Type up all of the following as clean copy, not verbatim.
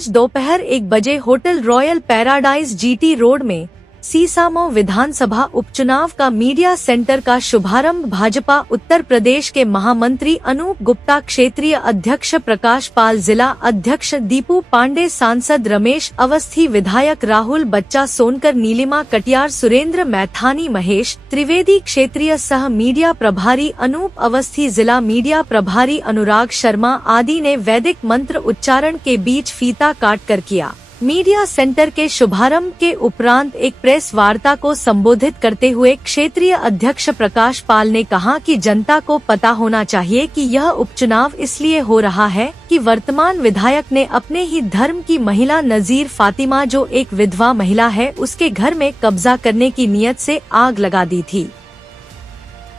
आज दोपहर 1 बजे hotel royal paradise GT road में सीसामऊ विधानसभा उपचुनाव का मीडिया सेंटर का शुभारंभ भाजपा उत्तर प्रदेश के महामंत्री अनूप गुप्ता, क्षेत्रीय अध्यक्ष प्रकाश पाल, जिला अध्यक्ष दीपू पांडे, सांसद रमेश अवस्थी, विधायक राहुल बच्चा सोनकर, नीलिमा कटियार, सुरेंद्र मैथानी, महेश त्रिवेदी, क्षेत्रीय सह मीडिया प्रभारी अनूप अवस्थी, जिला मीडिया प्रभारी अनुराग शर्मा आदि ने वैदिक मंत्र उच्चारण के बीच फीता काट कर किया। मीडिया सेंटर के शुभारंभ के उपरांत एक प्रेस वार्ता को संबोधित करते हुए क्षेत्रीय अध्यक्ष प्रकाश पाल ने कहा कि जनता को पता होना चाहिए कि यह उपचुनाव इसलिए हो रहा है कि वर्तमान विधायक ने अपने ही धर्म की महिला नजीर फातिमा, जो एक विधवा महिला है, उसके घर में कब्जा करने की नीयत से आग लगा दी थी,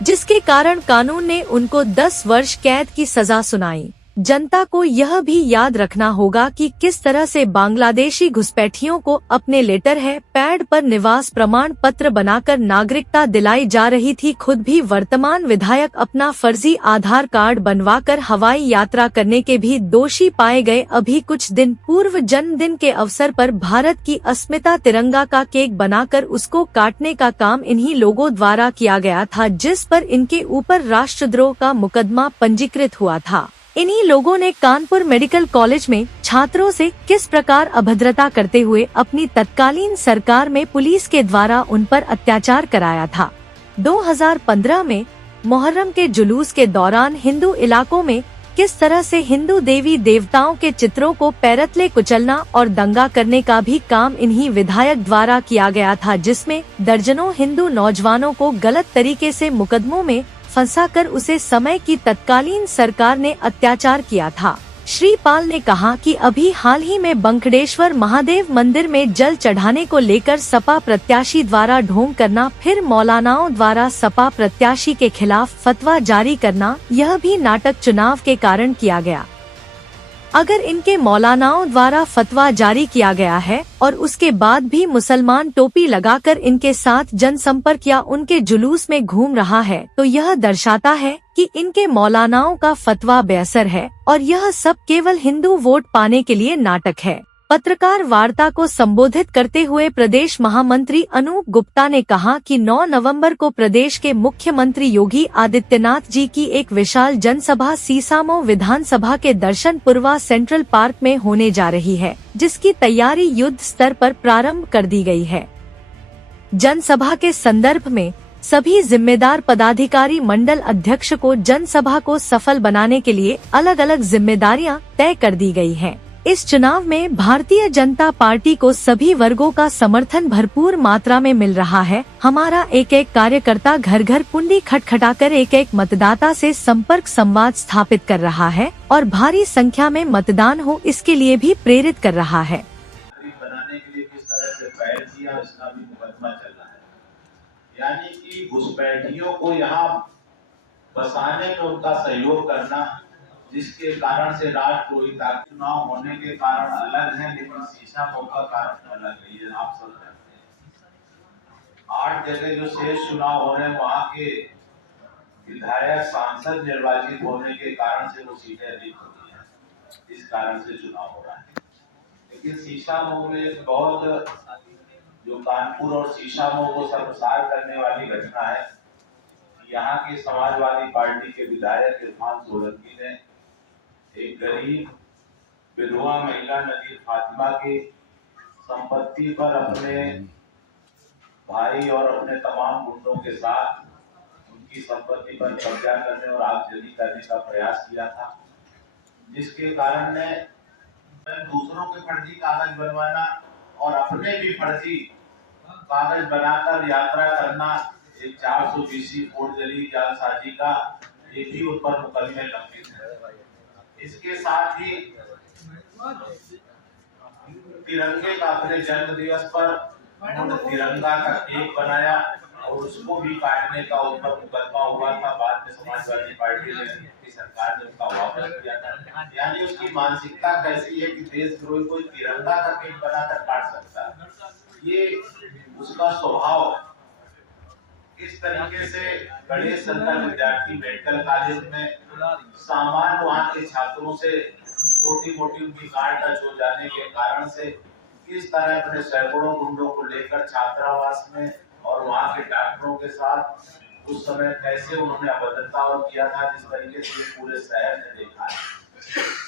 जिसके कारण कानून ने उनको 10 वर्ष कैद की सजा सुनाई। जनता को यह भी याद रखना होगा कि किस तरह से बांग्लादेशी घुसपैठियों को अपने लेटर है पैड पर निवास प्रमाण पत्र बनाकर नागरिकता दिलाई जा रही थी। खुद भी वर्तमान विधायक अपना फर्जी आधार कार्ड बनवाकर हवाई यात्रा करने के भी दोषी पाए गए। अभी कुछ दिन पूर्व जन्मदिन के अवसर पर भारत की अस्मिता तिरंगा का केक बनाकर उसको काटने का काम इन्हीं लोगों द्वारा किया गया था, जिस पर इनके ऊपर राष्ट्रद्रोह का मुकदमा पंजीकृत हुआ था। इन्हीं लोगों ने कानपुर मेडिकल कॉलेज में छात्रों से किस प्रकार अभद्रता करते हुए अपनी तत्कालीन सरकार में पुलिस के द्वारा उन पर अत्याचार कराया था। 2015 में मुहर्रम के जुलूस के दौरान हिंदू इलाकों में किस तरह से हिंदू देवी देवताओं के चित्रों को पैरतले कुचलना और दंगा करने का भी काम इन्हीं विधायक द्वारा किया गया था, जिसमें दर्जनों हिंदू नौजवानों को गलत तरीके से मुकदमों में फंसाकर उसे समय की तत्कालीन सरकार ने अत्याचार किया था। श्री पाल ने कहा कि अभी हाल ही में बंकड़ेश्वर महादेव मंदिर में जल चढ़ाने को लेकर सपा प्रत्याशी द्वारा ढोंग करना, फिर मौलानाओं द्वारा सपा प्रत्याशी के खिलाफ फतवा जारी करना, यह भी नाटक चुनाव के कारण किया गया। अगर इनके मौलानाओं द्वारा फतवा जारी किया गया है और उसके बाद भी मुसलमान टोपी लगाकर इनके साथ जनसंपर्क या उनके जुलूस में घूम रहा है, तो यह दर्शाता है कि इनके मौलानाओं का फतवा बेअसर है और यह सब केवल हिंदू वोट पाने के लिए नाटक है। पत्रकार वार्ता को संबोधित करते हुए प्रदेश महामंत्री अनूप गुप्ता ने कहा कि 9 नवंबर को प्रदेश के मुख्यमंत्री योगी आदित्यनाथ जी की एक विशाल जनसभा सीसामऊ विधानसभा के दर्शनपुरवा सेंट्रल पार्क में होने जा रही है, जिसकी तैयारी युद्ध स्तर पर प्रारंभ कर दी गई है। जनसभा के संदर्भ में सभी जिम्मेदार पदाधिकारी मंडल अध्यक्ष को जनसभा को सफल बनाने के लिए अलग अलग जिम्मेदारियां तय कर दी गई हैं। इस चुनाव में भारतीय जनता पार्टी को सभी वर्गों का समर्थन भरपूर मात्रा में मिल रहा है। हमारा एक एक कार्यकर्ता घर घर कुंडी खटखटाकर एक एक मतदाता से संपर्क संवाद स्थापित कर रहा है और भारी संख्या में मतदान हो, इसके लिए भी प्रेरित कर रहा है। बनाने के लिए किस तरह से पहल किया, इसका भी मुकदमा चल रहा है। यानी कि घुसपैठियों को यहाँ बसाने में उनका सहयोग करना, जिसके कारण से राष्ट्रद्रोही चुनाव होने के कारण अलग है, लेकिन सीसामऊ का कारण अलग है। ये आप सब जानते हैं। 8 जगह जो शेष चुनाव हो रहे हैं, वहाँ के विधायक सांसद निर्वाचित होने के कारण से वो सीटें अधिक होती हैं, इस कारण से चुनाव हो रहा है। लेकिन सीसामऊ में बहुत जो कानपुर और सीसामऊ को शर्मसार करने वाली घटना है, यहाँ की समाजवादी पार्टी के विधायक इरफान सोलंकी ने एक गरीब विधवा महिला नजीर फातिमा की संपत्ति पर अपने भाई और अपने तमाम गुंडों के साथ उनकी संपत्ति पर कब्जा करने और आगजनी करने का प्रयास किया था, जिसके कारण ने दूसरों के फर्जी कागज बनवाना और अपने भी फर्जी कागज बनाकर यात्रा करना, एक 420 फोर्जरी जालसाजी का एक ही उन पर मुकदमे लंबित है। इसके साथ ही तिरंगे का अपने जन्म दिवस पर उन्होंने तिरंगा का केक बनाया और उसको भी काटने का उन पर मुकदमा हुआ था। बाद में समाजवादी पार्टी ने की सरकार ने उसका वापस किया था। यानी उसकी मानसिकता कैसी है कि देशद्रोही कोई तिरंगा का केक बनाकर काट सकता है, ये उसका स्वभाव है। इस तरीके से गणेश संतर विद्यार्थी मेडिकल कॉलेज में सामान्य वहाँ के छात्रों से छोटी मोटी उनकी कार टच हो जाने के कारण से किस तरह अपने सैकड़ों गुंडों को लेकर छात्रावास में और वहां के डॉक्टरों के साथ उस समय कैसे उन्होंने अभद्रता और किया था, जिस तरीके से पूरे शहर ने देखा है।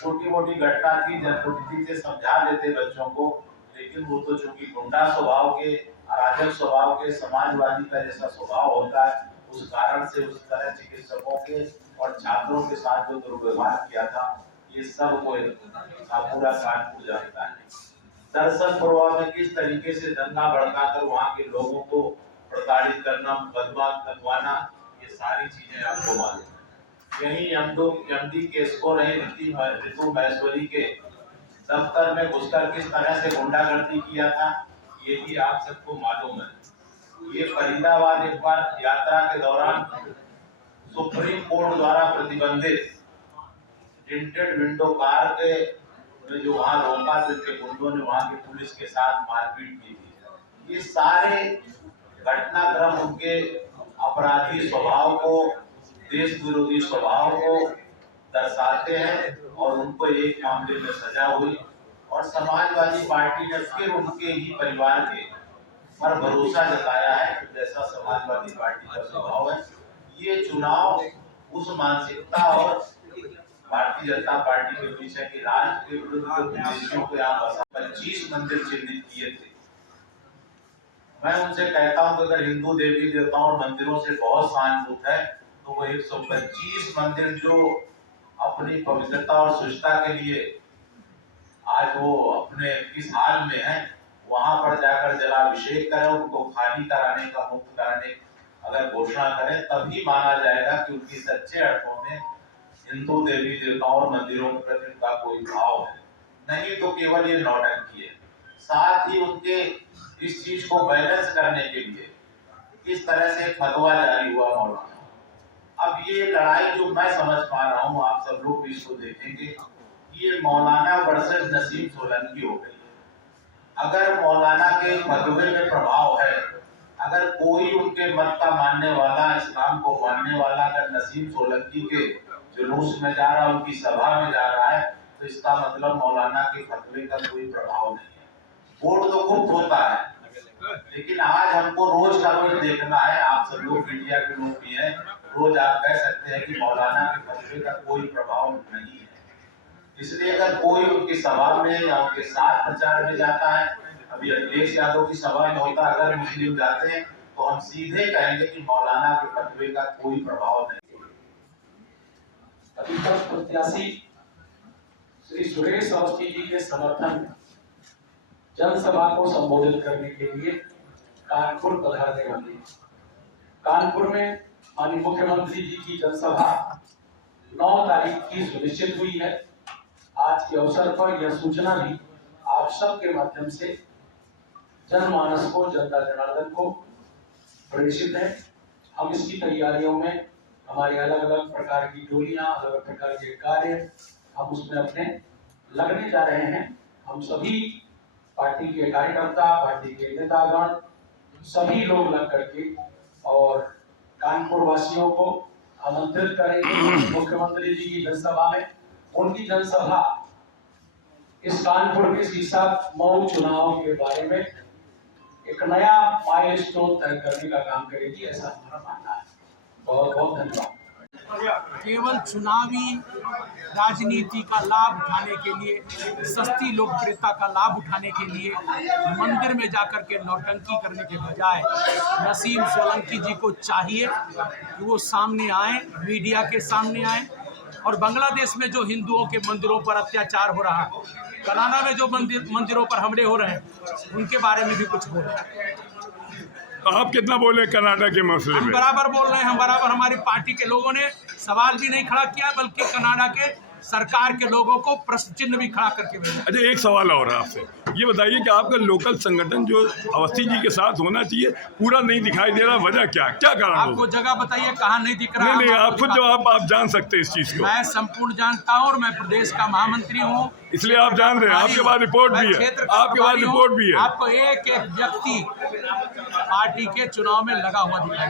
छोटी मोटी घटना थी, जनप्रतिनिधि से समझा देते बच्चों को, लेकिन वो तो चूंकि गुंडा स्वभाव के, अराजक स्वभाव के, समाजवादी का जैसा स्वभाव होता है, उस कारण से उस तरह चिकित्सकों के और छात्रों के साथ जो दुर्व्यवहार किया था, ये सब को पूरा कानपुर जानता है। दरअसल पुरवा में किस तरीके से दंगा भड़काकर वहाँ के लोगों को प्रताड़ित करना, मुकदमा लगवाना, ये सारी चीजें आपको मालूम है। यही एमडी के स्कोर रहे ऋतु महेश्वरी के दफ्तर में घुसकर किस तरह से गुंडागर्दी किया था, ये भी आप सबको मालूम है। ये फरीदाबाद एक बार यात्रा के दौरान सुप्रीम कोर्ट द्वारा प्रतिबंधित टिंटेड विंडो कार के जो वहां रोका, जिनके गुंडों ने वहां की पुलिस के साथ मारपीट की थी, ये सारे घटनाक्रम उनके अपराधी स्वभाव को, देश विरोधी स्वभाव को दर्शाते हैं और उनको एक मामले में सजा हुई और समाजवादी पार्टी ने फिर उनके ही परिवार के पर भरोसा जताया है कि जैसा समाजवादी पार्टी का स्वभाव है, ये चुनाव उस मानसिकता और भारतीय जनता पार्टी के बीच है कि राष्ट्र के विरुद्ध उद्देश्यों को यहाँ बसा 25 मंदिर चिन्हित किए थे। मैं उनसे कहता हूँ कि अगर हिंदू देवी देवताओं और मंदिरों से बहुत सहानुभूत है तो वो 125 मंदिर जो अपनी पवित्रता और शुचिता के लिए आज वो अपने किस हाल में है, वहां पर जाकर जलाभिषेक करें, उनको खाली कराने का, मुक्त कराने अगर घोषणा करें, तभी माना जाएगा कि उनकी सच्चे अर्थों में हिंदू देवी देवताओं और मंदिरों के प्रति उनका कोई भाव है, नहीं तो केवल ये नौटंकी है। साथ ही उनके इस चीज को बैलेंस करने के लिए किस तरह से फतवा जारी हुआ मौलाना। अब ये लड़ाई जो मैं समझ पा रहा हूँ, आप सब लोग भी इसको देखेंगे, ये मौलाना वर्सेस नसीम सोलंकी हो गई है। अगर मौलाना के फतवे में प्रभाव है, अगर कोई उनके मत का मानने वाला, इस्लाम को मानने वाला अगर नसीम सोलंकी के जुलूस में जा रहा है, उनकी सभा में जा रहा है, तो इसका मतलब मौलाना के फतवे का कोई प्रभाव नहीं है। वोट तो गुप्त होता है, लेकिन आज हमको रोज का रोज देखना है, आप सब लोग मीडिया के लोग भी हैं, रोज आप कह सकते हैं कि मौलाना के फतवे का कोई प्रभाव नहीं है। इसलिए अगर कोई उनकी सभा में या उनके साथ प्रचार में जाता है, अभी अखिलेश यादव की सभा में होता, अगर मुस्लिम जाते हैं तो हम सीधे कहेंगे कि मौलाना के फतवे का कोई प्रभाव नहीं। अधिकृत प्रत्याशी श्री सुरेश अवस्थी जी के समर्थन में जनसभा को संबोधित करने के लिए कानपुर पधारने वाले। कानपुर में माननीय मुख्यमंत्री जी की जनसभा 9 तारीख की सुनिश्चित हुई है। आज के अवसर पर यह सूचना भी आप सबके माध्यम से जनमानस को, जनता जनार्दन को प्रेषित है। हम इसकी तैयारियों में हमारी अलग अलग प्रकार की टोलियां, अलग अलग प्रकार के कार्य हम उसमें अपने लगने जा रहे हैं। हम सभी पार्टी के कार्यकर्ता, पार्टी के नेतागण, सभी लोग लग करके और कानपुर वासियों को आमंत्रित करेंगे मुख्यमंत्री जी की जनसभा में। उनकी जनसभा इस कानपुर के सीसा मऊ चुनाव के बारे में एक नया माइलस्टोन तय करने का काम करेगी, ऐसा हमारा मानना है। बहुत बहुत धन्यवाद। केवल चुनावी राजनीति का लाभ उठाने के लिए, सस्ती लोकप्रियता का लाभ उठाने के लिए मंदिर में जाकर के नौटंकी करने के बजाय नसीम सोलंकी जी को चाहिए कि वो सामने आए, मीडिया के सामने आए और बांग्लादेश में जो हिंदुओं के मंदिरों पर अत्याचार हो रहा है, कनाडा में जो मंदिरों पर हमले हो रहे हैं, उनके बारे में भी कुछ बोले। आप कितना बोले कनाडा के मसले हम में? बराबर बोल रहे हैं, हम बराबर। हमारी पार्टी के लोगों ने सवाल भी नहीं खड़ा किया, बल्कि कनाडा के सरकार के लोगों को प्रश्न चिन्ह भी खड़ा करके भेजा। अच्छा, एक सवाल और है आपसे, ये बताइए कि आपका लोकल संगठन जो अवस्थी जी के साथ होना चाहिए पूरा नहीं दिखाई दे रहा, वजह क्या कारण? आपको जगह बताइए कहाँ नहीं दिख रहा? नहीं, आप खुद जवाब आप जान सकते हैं इस चीज को। मैं संपूर्ण जानता हूँ और मैं प्रदेश का महामंत्री हूँ, इसलिए आप जान रहे हैं। आपके पास रिपोर्ट भी है, आपके पास रिपोर्ट भी है। आपको एक एक व्यक्ति पार्टी के चुनाव में लगा हुआ दिखाई